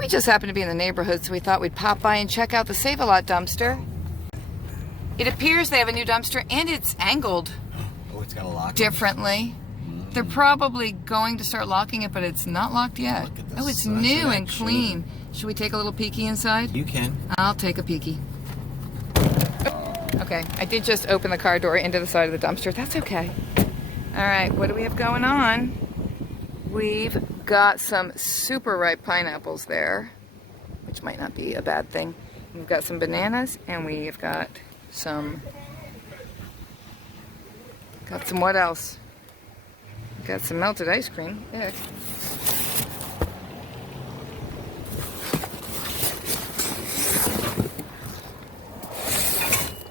We just happened to be in the neighborhood, so we thought we'd pop by and check out the Save-A-Lot dumpster. It appears they have a new dumpster, and it's angled it's got a lock differently. They're probably going to start locking it, but it's not locked yet. Look at this. Oh, it's new and clean. Should we take a little peeky inside? You can. I'll take a peeky. Okay, I did just open the car door into the side of the dumpster. That's okay. All right, what do we have going on? We've got some super ripe pineapples there, which might not be a bad thing. We've got some bananas, and we've got some what else? Got some melted ice cream. Ick.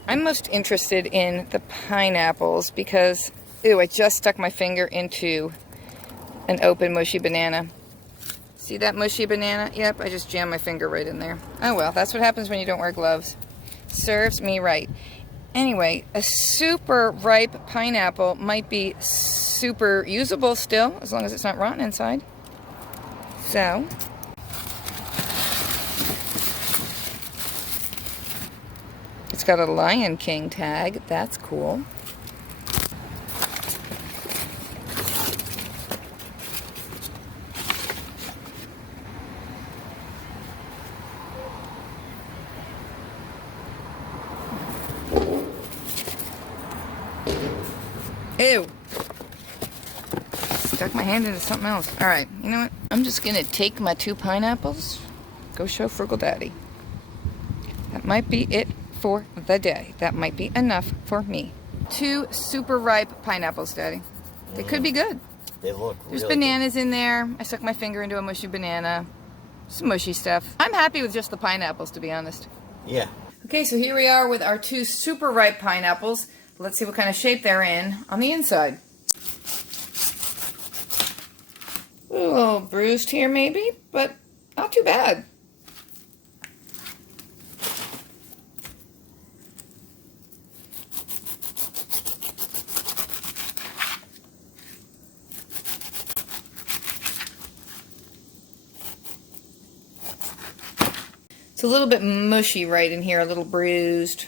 I'm most interested in the pineapples because, ew, I just stuck my finger into an open mushy banana. See that mushy banana? Yep, I just jammed my finger right in there. Oh well, that's what happens when you don't wear gloves. Serves me right. Anyway, a super ripe pineapple might be super usable still, as long as it's not rotten inside. So, it's got a Lion King tag. That's cool. Ew. Stuck my hand into something else. Alright, you know what? I'm just gonna take my 2 pineapples, go show Frugal Daddy. That might be it for the day. That might be enough for me. 2 super ripe pineapples, Daddy. They could be good. They look There's really bananas in there. I stuck my finger into a mushy banana. Some mushy stuff. I'm happy with just the pineapples, to be honest. Yeah. Okay, so here we are with our 2 super ripe pineapples. Let's see what kind of shape they're in on the inside. A little bruised here maybe, but not too bad. It's a little bit mushy right in here, a little bruised.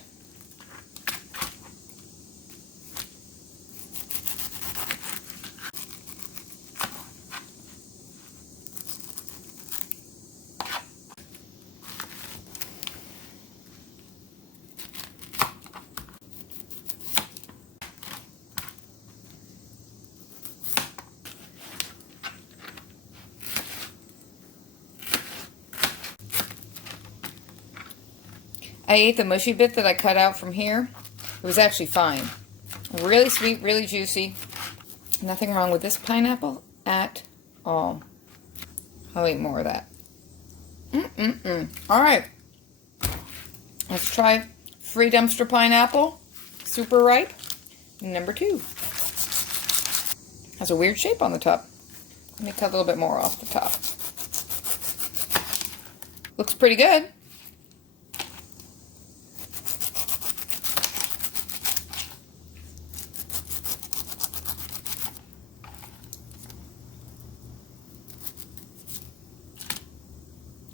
I ate the mushy bit that I cut out from here. It was actually fine. Really sweet, really juicy. Nothing wrong with this pineapple at all. I'll eat more of that. All right. Let's try free dumpster pineapple. Super ripe. Number 2. Has a weird shape on the top. Let me cut a little bit more off the top. Looks pretty good.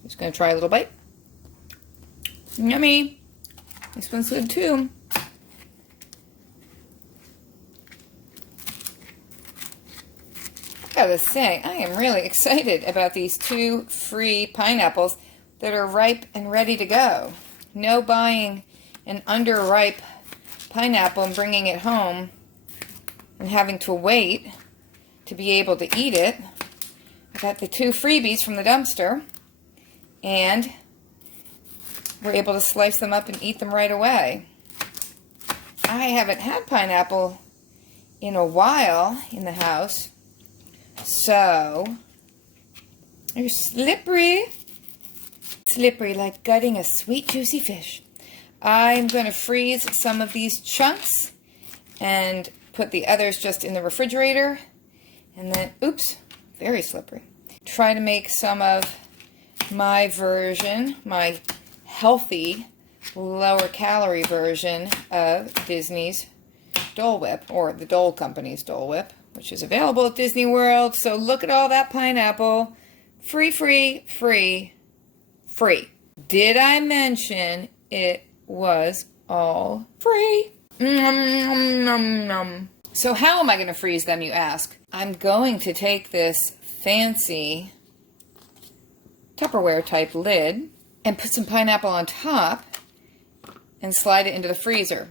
Just gonna try a little bite. Yummy. This one's good too. Gotta say, I am really excited about these 2 free pineapples that are ripe and ready to go. No buying an underripe pineapple and bringing it home and having to wait to be able to eat it. I got the 2 freebies from the dumpster, and we're able to slice them up and eat them right away. I haven't had pineapple in a while in the house, so they're slippery. Slippery like gutting a sweet, juicy fish. I'm going to freeze some of these chunks and put the others just in the refrigerator. And then, oops, very slippery. Try to make some of my version, my healthy, lower calorie version of Disney's Dole Whip, or the Dole Company's Dole Whip, which is available at Disney World. So look at all that pineapple. Free, free, free. free. Did I mention it was all free? Nom, nom, nom. So how am I going to freeze them, you ask? I'm going to take this fancy Tupperware type lid and put some pineapple on top and slide it into the freezer.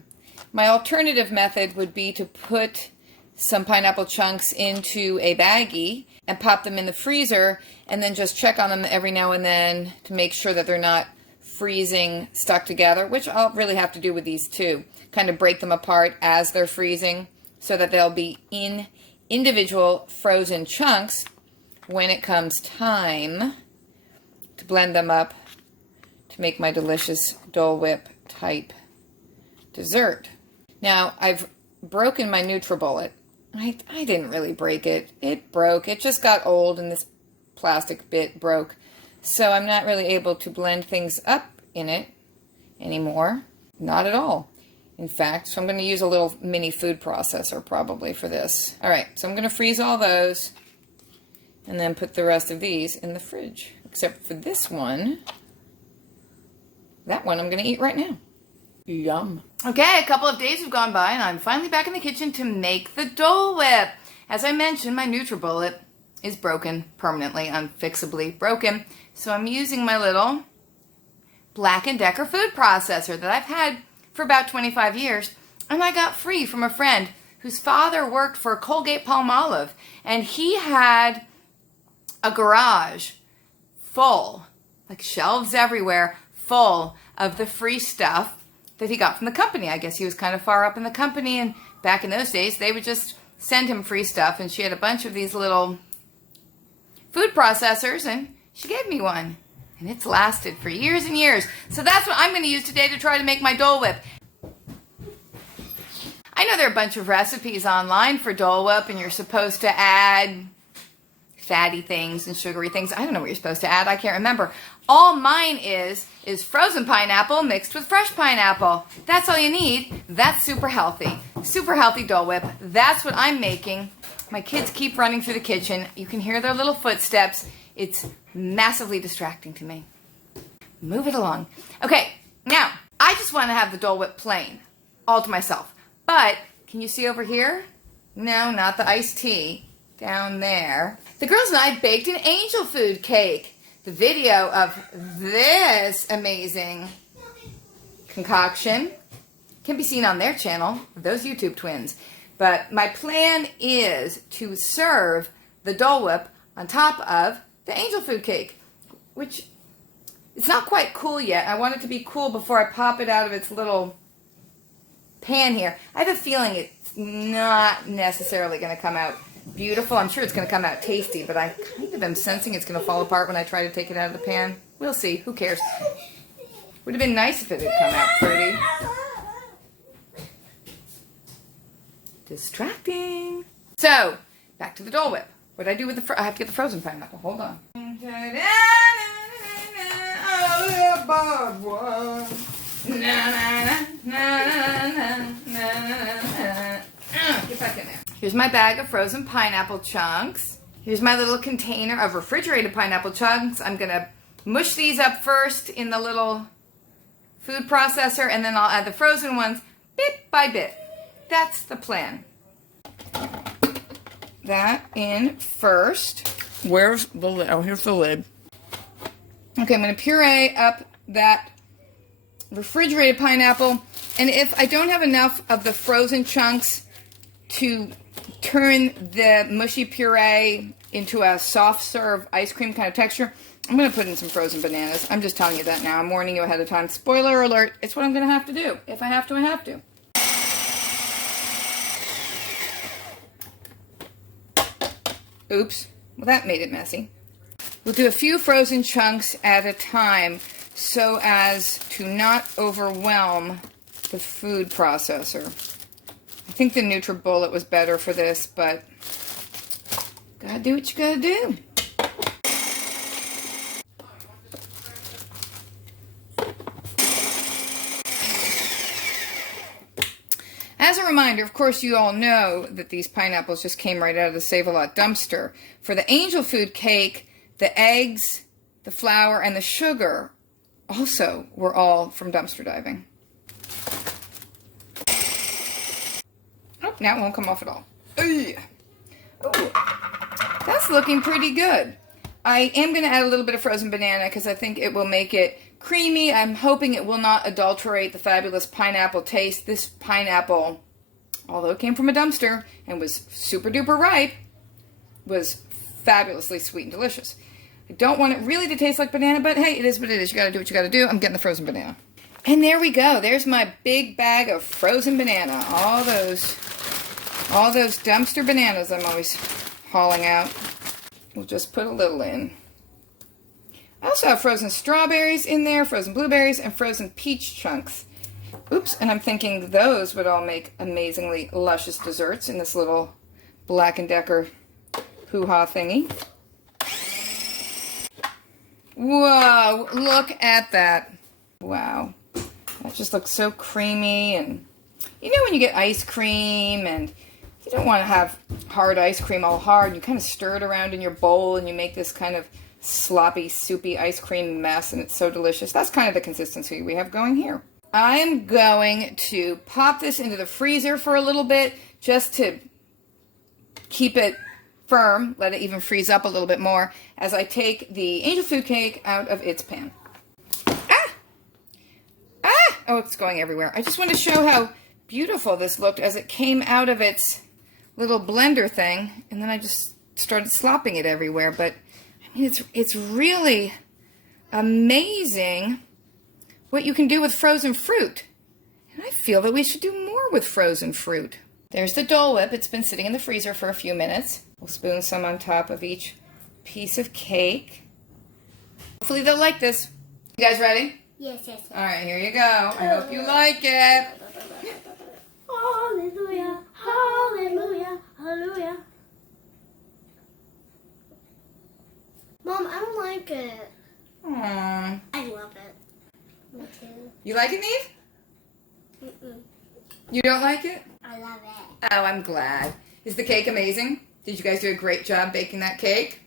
My alternative method would be to put some pineapple chunks into a baggie and pop them in the freezer and then just check on them every now and then to make sure that they're not freezing stuck together, which I'll really have to do with these too. Kind of break them apart as they're freezing so that they'll be in individual frozen chunks when it comes time to blend them up to make my delicious Dole Whip type dessert. Now, I've broken my NutriBullet. I didn't really break it. It broke. It just got old and this plastic bit broke. So I'm not really able to blend things up in it anymore. Not at all. In fact, so I'm going to use a little mini food processor probably for this. All right, so I'm going to freeze all those and then put the rest of these in the fridge. Except for this one. That one I'm going to eat right now. Yum. Okay, a couple of days have gone by and I'm finally back in the kitchen to make the Dole Whip. As I mentioned, my NutriBullet is broken, permanently, unfixably broken. So I'm using my little Black & Decker food processor that I've had for about 25 years. And I got free from a friend whose father worked for Colgate-Palmolive. And he had a garage full, like shelves everywhere, full of the free stuff that he got from the company. I guess he was kind of far up in the company, and back in those days, they would just send him free stuff, and she had a bunch of these little food processors, and she gave me one, and it's lasted for years and years. So that's what I'm going to use today to try to make my Dole Whip. I know there are a bunch of recipes online for Dole Whip, and you're supposed to add fatty things and sugary things. I don't know what you're supposed to add. I can't remember. All mine is frozen pineapple mixed with fresh pineapple. That's all you need. That's super healthy. Super healthy Dole Whip. That's what I'm making. My kids keep running through the kitchen. You can hear their little footsteps. It's massively distracting to me. Move it along. Okay, now, I just want to have the Dole Whip plain, all to myself. But, can you see over here? No, not the iced tea. Down there. The girls and I baked an angel food cake. The video of this amazing concoction can be seen on their channel, those YouTube twins. But my plan is to serve the Dole Whip on top of the angel food cake, which it's not quite cool yet. I want it to be cool before I pop it out of its little pan here. I have a feeling it's not necessarily going to come out beautiful. I'm sure it's going to come out tasty, but I kind of am sensing it's going to fall apart when I try to take it out of the pan. We'll see. Who cares? Would have been nice if it had come out pretty. Distracting. So, back to the Dole Whip. What do I do with the I have to get the frozen pineapple. Hold on. Get back in there. Here's my bag of frozen pineapple chunks. Here's my little container of refrigerated pineapple chunks. I'm going to mush these up first in the little food processor, and then I'll add the frozen ones bit by bit. That's the plan. That in first. Where's the lid? Oh, here's the lid. Okay, I'm going to puree up that refrigerated pineapple, and if I don't have enough of the frozen chunks to turn the mushy puree into a soft serve ice cream kind of texture, I'm going to put in some frozen bananas. I'm just telling you that now. I'm warning you ahead of time. Spoiler alert, it's what I'm going to have to do. If I have to, I have to. Oops. Well, that made it messy. We'll do a few frozen chunks at a time so as to not overwhelm the food processor. I think the NutriBullet was better for this, but gotta do what you gotta do. As a reminder, of course, you all know that these pineapples just came right out of the Save-A-Lot dumpster. For the angel food cake, the eggs, the flour, and the sugar also were all from dumpster diving. Oh, now it won't come off at all. Oh, that's looking pretty good. I am going to add a little bit of frozen banana because I think it will make it creamy. I'm hoping it will not adulterate the fabulous pineapple taste. This pineapple, although it came from a dumpster and was super duper ripe, was fabulously sweet and delicious. I don't want it really to taste like banana, but hey, it is what it is. You gotta do what you gotta do. I'm getting the frozen banana. And there we go. There's my big bag of frozen banana. All those dumpster bananas I'm always hauling out. We'll just put a little in. I also have frozen strawberries in there, frozen blueberries, and frozen peach chunks. Oops, and I'm thinking those would all make amazingly luscious desserts in this little Black & Decker hoo-ha thingy. Whoa, look at that. Wow. That just looks so creamy. And you know when you get ice cream and you don't want to have hard ice cream all hard, you kind of stir it around in your bowl and you make this kind of sloppy, soupy ice cream mess, and it's so delicious. That's kind of the consistency we have going here. I am going to pop this into the freezer for a little bit just to keep it firm, let it even freeze up a little bit more as I take the angel food cake out of its pan. Oh, it's going everywhere. I just want to show how beautiful this looked as it came out of its little blender thing, and then I just started slopping it everywhere. But I mean, it's really amazing what you can do with frozen fruit. And I feel that we should do more with frozen fruit. There's the Dole Whip. It's been sitting in the freezer for a few minutes. We'll spoon some on top of each piece of cake. Hopefully they'll like this. You guys ready? Yes. All right, here you go. I hope you like it. Hallelujah, hallelujah, hallelujah. Mom, I don't like it. Aww. I love it. Me too. You like it, Neve? Mm-mm. You don't like it? I love it. Oh, I'm glad. Is the cake amazing? Did you guys do a great job baking that cake?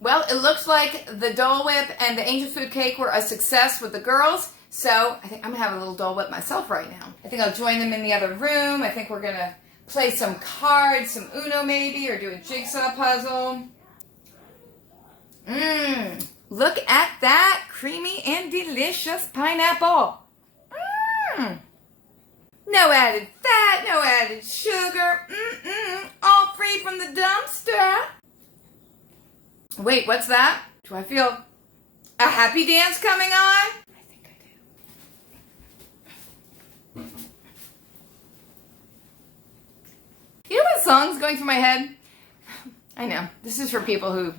Well, it looks like the Dole Whip and the angel food cake were a success with the girls. So I think I'm going to have a little Dole Whip myself right now. I think I'll join them in the other room. I think we're going to play some cards, some Uno maybe, or do a jigsaw puzzle. Look at that creamy and delicious pineapple. No added fat, no added sugar. All free from the dumpster. Wait, what's that? Do I feel a happy dance coming on? I think I do. You know what song's going through my head? I know. This is for people who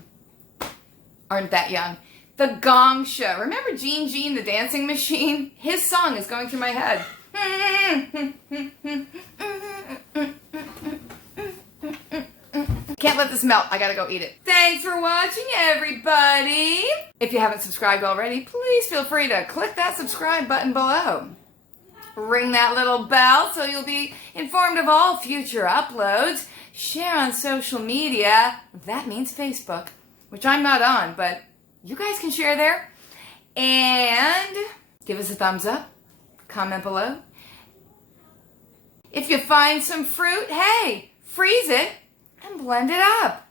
aren't that young. The Gong Show. Remember Gene the Dancing Machine? His song is going through my head. Can't let this melt. I gotta go eat it. Thanks for watching, everybody. If you haven't subscribed already, please feel free to click that subscribe button below. Ring that little bell so you'll be informed of all future uploads. Share on social media. That means Facebook, which I'm not on, but you guys can share there. And give us a thumbs up. Comment below. If you find some fruit, hey, freeze it and blend it up.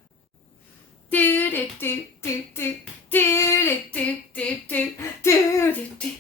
Do do do do do do do do do do do do.